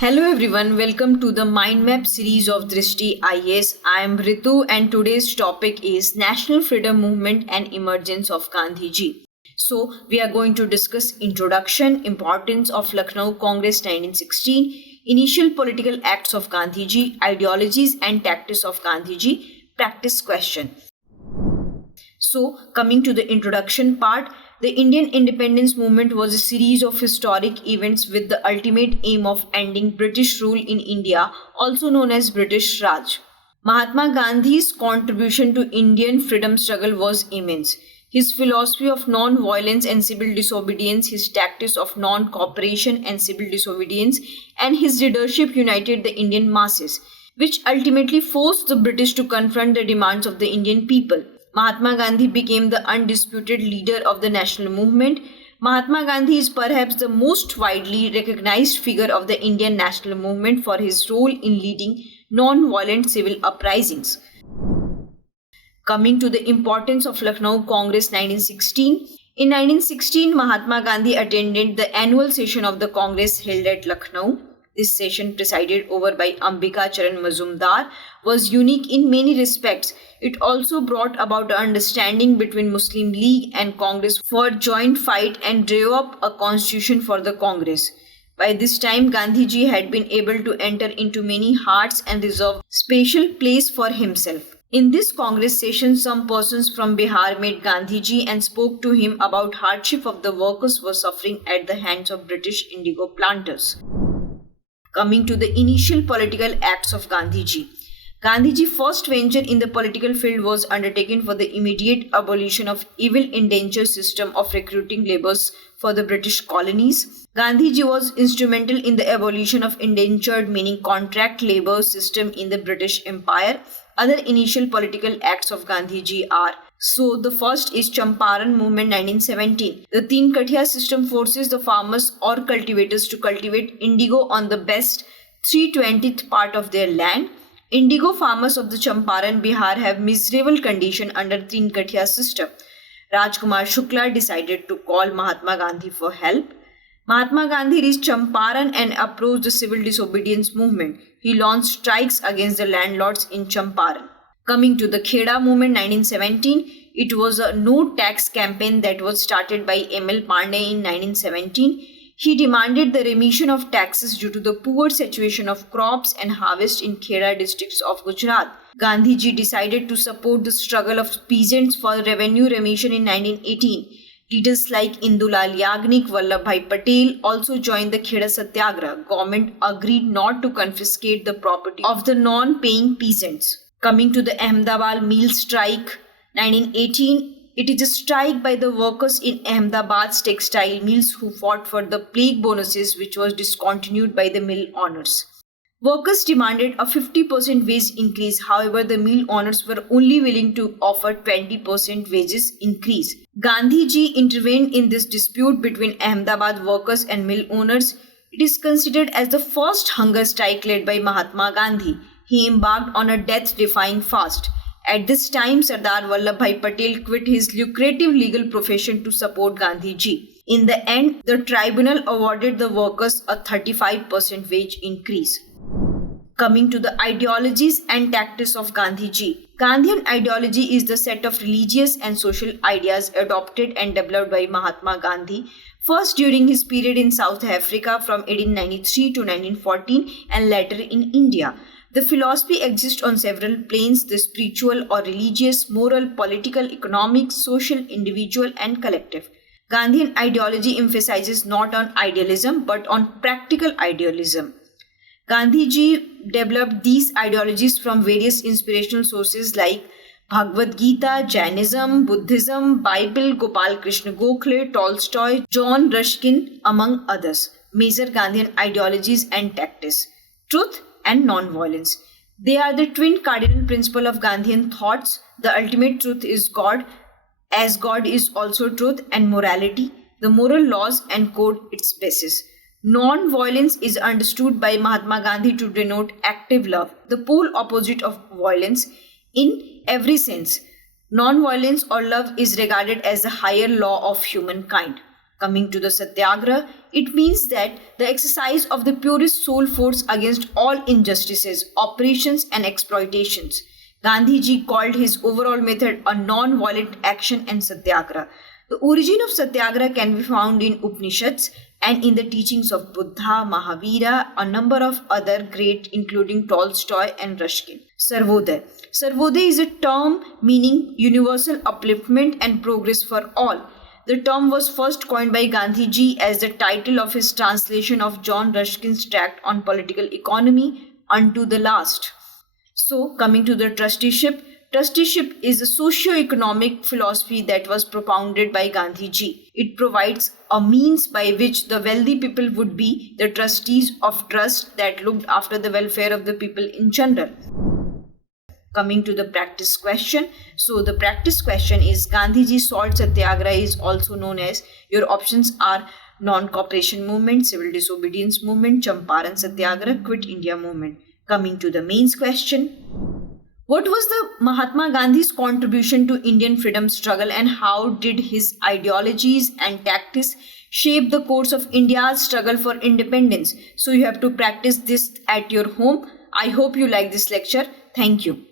Hello everyone, welcome to the Mind Map series of Drishti IAS. I am Ritu and today's topic is National Freedom Movement and Emergence of Gandhiji. So we are going to discuss introduction, importance of Lucknow Congress 1916, initial political acts of Gandhiji, ideologies and tactics of Gandhiji, practice question. So coming to the introduction part, the Indian independence movement was a series of historic events with the ultimate aim of ending British rule in India, also known as British Raj. Mahatma Gandhi's contribution to Indian freedom struggle was immense. His philosophy of non-violence and civil disobedience, his tactics of non-cooperation and civil disobedience, and his leadership united the Indian masses, which ultimately forced the British to confront the demands of the Indian people. Mahatma Gandhi became the undisputed leader of the national movement. Mahatma Gandhi is perhaps the most widely recognized figure of the Indian national movement for his role in leading non-violent civil uprisings. Coming to the importance of Lucknow Congress 1916. In 1916, Mahatma Gandhi attended the annual session of the Congress held at Lucknow. This session, presided over by Ambika Charan Mazumdar, was unique in many respects. It also brought about an understanding between Muslim League and Congress for joint fight and drew up a constitution for the Congress. By this time, Gandhiji had been able to enter into many hearts and reserve special place for himself. In this Congress session, some persons from Bihar met Gandhiji and spoke to him about hardship of the workers were suffering at the hands of British indigo planters. Coming to the initial political acts of Gandhiji. Gandhiji's first venture in the political field was undertaken for the immediate abolition of evil indenture system of recruiting labourers for the British colonies. Gandhiji was instrumental in the abolition of indentured, meaning contract labour system in the British Empire. Other initial political acts of Gandhiji are: so the first is Champaran movement 1917. The 𝐃𝐫𝐢𝐬𝐡𝐿 system forces the farmers or cultivators to cultivate indigo on the best 3/20th part of their land. Indigo farmers of the Champaran, Bihar have miserable condition under 𝐃𝐫𝐢𝐬𝐡𝐿 system. Rajkumar Shukla decided to call Mahatma Gandhi for help. Mahatma Gandhi reached Champaran and approached the civil disobedience movement. He launched strikes against the landlords in Champaran. Coming to the 𝐾𝐫𝐢𝐬𝐡𝐿, 1917, it was a no-tax campaign that was started by M.L. Pandey in 1917. He demanded the remission of taxes due to the poor situation of crops and harvest in 𝐾𝐫𝐢𝐬𝐡𝐿 districts of Gujarat. Gandhiji decided to support the struggle of peasants for revenue remission in 1918. Leaders like Indulal Yagnik, Vallabhbhai Patel also joined the Kheda Satyagraha. Government agreed not to confiscate the property of the non-paying peasants. Coming to the Ahmedabad meal strike 1918, it is a strike by the workers in Ahmedabad's textile mills who fought for the plague bonuses which was discontinued by the mill owners. Workers demanded a 50% wage increase. However, the mill owners were only willing to offer 20% wages increase. Gandhiji intervened in this dispute between Ahmedabad workers and mill owners. It is considered as the first hunger strike led by Mahatma Gandhi. He embarked on a death-defying fast. At this time, Sardar Vallabhbhai Patel quit his lucrative legal profession to support Gandhiji. In the end, the tribunal awarded the workers a 35% wage increase. Coming to the ideologies and tactics of Gandhiji. Gandhian ideology is the set of religious and social ideas adopted and developed by Mahatma Gandhi, first during his period in South Africa from 1893 to 1914 and later in India. The philosophy exists on several planes: the spiritual or religious, moral, political, economic, social, individual and collective. Gandhian ideology emphasizes not on idealism but on practical idealism. Gandhiji developed these ideologies from various inspirational sources like Bhagavad Gita, Jainism, Buddhism, Bible, Gopal Krishna Gokhale, Tolstoy, John Ruskin, among others. Major Gandhian ideologies and tactics: truth and non-violence. They are the twin cardinal principle of Gandhian thoughts. The ultimate truth is God, as God is also truth, and morality, the moral laws and code its basis. Non-violence is understood by Mahatma Gandhi to denote active love, the pole opposite of violence in every sense. Non-violence or love is regarded as the higher law of humankind. Coming to the Satyagraha, it means that the exercise of the purest soul force against all injustices, oppressions and exploitations. Gandhiji called his overall method a non-violent action and satyagraha. The origin of satyagraha can be found in Upanishads and in the teachings of Buddha, Mahavira, a number of other great including Tolstoy and Ruskin. Sarvodaya. Sarvodaya is a term meaning universal upliftment and progress for all. The term was first coined by Gandhiji as the title of his translation of John Ruskin's tract on political economy, Unto the Last. So, coming to the trusteeship. Trusteeship is a socio-economic philosophy that was propounded by Gandhiji. It provides a means by which the wealthy people would be the trustees of trust that looked after the welfare of the people in general. Coming to the practice question. So the practice question is Gandhiji salt satyagraha is also known as, your options are non-cooperation movement, civil disobedience movement, Champaran satyagraha, quit India movement. Coming to the mains question. What was the Mahatma Gandhi's contribution to Indian freedom struggle and how did his ideologies and tactics shape the course of India's struggle for independence? So you have to practice this at your home. I hope you like this lecture. Thank you.